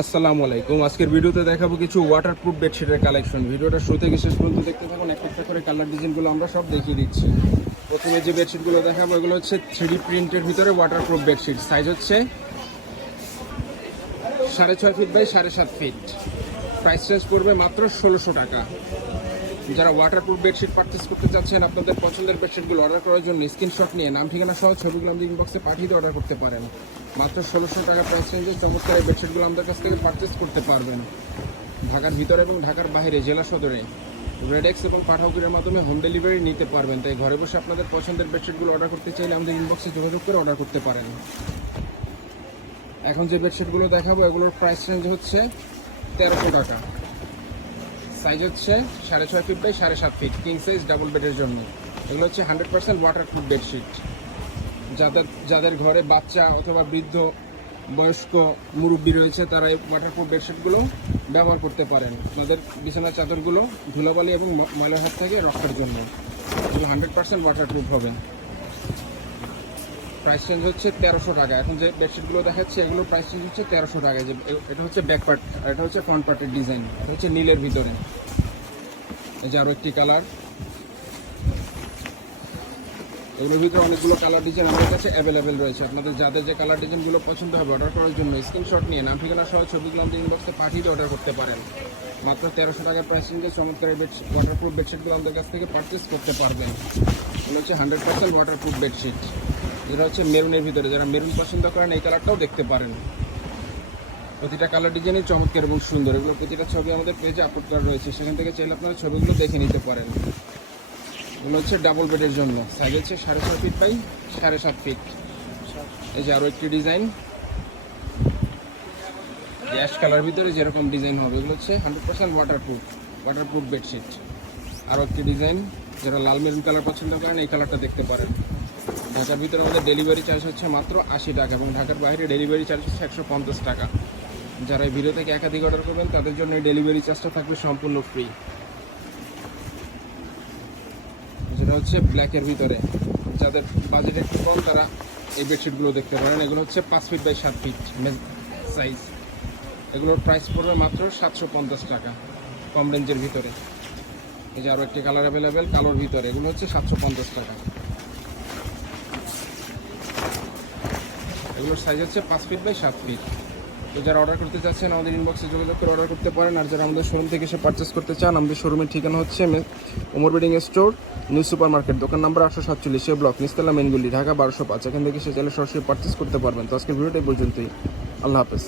আসসালামু আলাইকুম। আজকের ভিডিওতে দেখাবো কিছু ওয়াটারপ্রুফ বেডশিটের কালেকশন ভিডিওটা শুরু থেকে শেষ পর্যন্ত দেখতে থাকুন। এক একটা করে কালার ডিজাইনগুলো আমরা সব দেখিয়ে দিচ্ছি। প্রথমে যে বেডশিটগুলো দেখাবো, এগুলো হচ্ছে থ্রি প্রিন্টের ভিতরে ওয়াটারপ্রুফ বেডশিট সাইজ হচ্ছে সাড়ে ছয় ফিট বাই সাড়ে সাত ফিট প্রাইস রেঞ্জ পড়বে মাত্র ষোলোশো টাকা। যারা ওয়াটারপ্রুফ বেডশিট পারচেস করতে চাচ্ছেন, আপনাদের পছন্দের বেডশিটগুলো অর্ডার করার জন্য স্ক্রিনশট নিয়ে নাম, ঠিকানা সহ ছবিগুলো আমাদের ইনবক্সে পাঠিয়ে দিয়ে অর্ডার করতে পারেন। মাত্র ষোলোশো টাকা প্রাইস রেঞ্জে চমৎকার এই বেডশিটগুলো আমাদের কাছ থেকে পারচেস করতে পারবেন। ঢাকার ভিতরে এবং ঢাকার বাইরে, জেলা সদরে। রেডেক্স এবং পাঠাউকিরের মাধ্যমে হোম ডেলিভারি নিতে পারবেন। তাই ঘরে বসে আপনাদের পছন্দের বেডশিটগুলো অর্ডার করতে চাইলে আমাদের ইনবক্সে যোগাযোগ করে অর্ডার করতে পারেন। এখন যে বেডশিটগুলো দেখাবো, এগুলোর প্রাইস রেঞ্জ হচ্ছে তেরোশো টাকা। সাইজ হচ্ছে সাড়ে ছয় ফিট বাই সাড়ে সাত ফিট কিং সাইজ ডাবল বেডের জন্য। এগুলো হচ্ছে hundred percent water proof bedsheet যাদের যাদের ঘরে বাচ্চা অথবা বৃদ্ধ, বয়স্ক মুরব্বী রয়েছে, তারা এই ওয়াটারপ্রুফ বেডশিটগুলো ব্যবহার করতে পারেন। তাদের বিছানার চাদরগুলো ধুলোবালি এবং ময়লার হাত থেকে রক্ষার জন্য। এগুলো হান্ড্রেড পার্সেন্ট ওয়াটারপ্রুফ হবে। প্রাইস চেঞ্জ হচ্ছে তেরোশো টাকা। এখন যে বেডশিটগুলো দেখাচ্ছে, এগুলোর প্রাইস চেঞ্জ হচ্ছে তেরোশো টাকা। যে এটা হচ্ছে ব্যাক পার্ট আর এটা হচ্ছে ফ্রন্ট পার্টের ডিজাইন এটা হচ্ছে নীলের ভিতরে। এই যে আরও একটি কালার এগুলোর ভিতরে অনেকগুলো কালার ডিজাইন আমাদের কাছে অ্যাভেলেবেল রয়েছে। আপনাদের যাদের যে কালার ডিজাইনগুলো পছন্দ হবে অর্ডার করার জন্য স্ক্রিনশট নিয়ে নাম ঠিকানা সহ ছবিগুলো আমাদের ইনবক্সে পাঠিয়ে অর্ডার করতে পারেন। মাত্র তেরোশো টাকা প্রাইস রেঞ্জে চমৎকার বেডশিট ওয়াটারপ্রুফ বেডশিটগুলো আমাদের কাছ থেকে পারচেস করতে পারবেন। এগুলো হচ্ছে হান্ড্রেড পার্সেন্ট ওয়াটারপ্রুফ বেডশিট যেটা হচ্ছে মেরুনের ভিতরে। যারা মেরুন পছন্দ করেন এই কালারটাও দেখতে পারেন। প্রতিটা কালার ডিজাইনই চমৎকার এবং সুন্দর। এগুলো প্রতিটা ছবি আমাদের পেজে আপলোড করা রয়েছে। সেখান থেকে চাইলে আপনারা ছবিগুলো দেখে নিতে পারেন। এগুলো হচ্ছে ডাবল বেডের জন্য। সাইজ হচ্ছে সাড়ে ছয় ফিট বাই সাড়ে সাত ফিট এই যে আরও একটি ডিজাইন অ্যাশ কালার ভিতরে যেরকম ডিজাইন হবে, এগুলো হচ্ছে hundred percent waterproof waterproof bedsheet আরও একটি ডিজাইন যারা লাল মেরুন কালার পছন্দ করেন, এই কালারটা দেখতে পারেন। ঢাকার ভিতরে আমাদের ডেলিভারি চার্জ হচ্ছে মাত্র আশি টাকা এবং ঢাকার বাইরে ডেলিভারি চার্জ হচ্ছে একশো পঞ্চাশ টাকা। যারা এই ভিডিও থেকে একাধিক অর্ডার করবেন, তাদের জন্য ডেলিভারি চার্জটা থাকবে সম্পূর্ণ ফ্রি যেটা হচ্ছে ব্ল্যাকের ভিতরে। যাদের বাজেট একটু কম, তারা এই বেডশিটগুলো দেখতে পারেন। এগুলো হচ্ছে পাঁচ ফিট বাই সাত ফিট সাইজ এগুলোর প্রাইস পড়বে মাত্র সাতশো পঞ্চাশ টাকা, কম রেঞ্জের ভিতরে। এই যে আরও একটি কালার অ্যাভেলেবেল কালোর ভিতরে। এগুলো হচ্ছে সাতশো পঞ্চাশ টাকা। এগুলোর সাইজ হচ্ছে পাঁচ ফিট বাই সাত ফিট তো যারা অর্ডার করতে চাচ্ছেন, আমাদের ইনবক্সে যোগাযোগ করে অর্ডার করতে পারেন। আর যারা আমাদের শোরুম থেকে এসে পারচেস করতে চান, আমাদের শোরুমের ঠিকানা হচ্ছে Umar building store new super market দোকান নাম্বার আটশো সাতচল্লিশ ব্লক নিস্তালা মেনগুলি ঢাকা বারোশো পাঁচ। এখান থেকে সে চাইলে সরাসরি পারচেস করতে পারবেন। তো আজকের ভিডিওটা পর্যন্তই। আল্লাহ হাফেজ।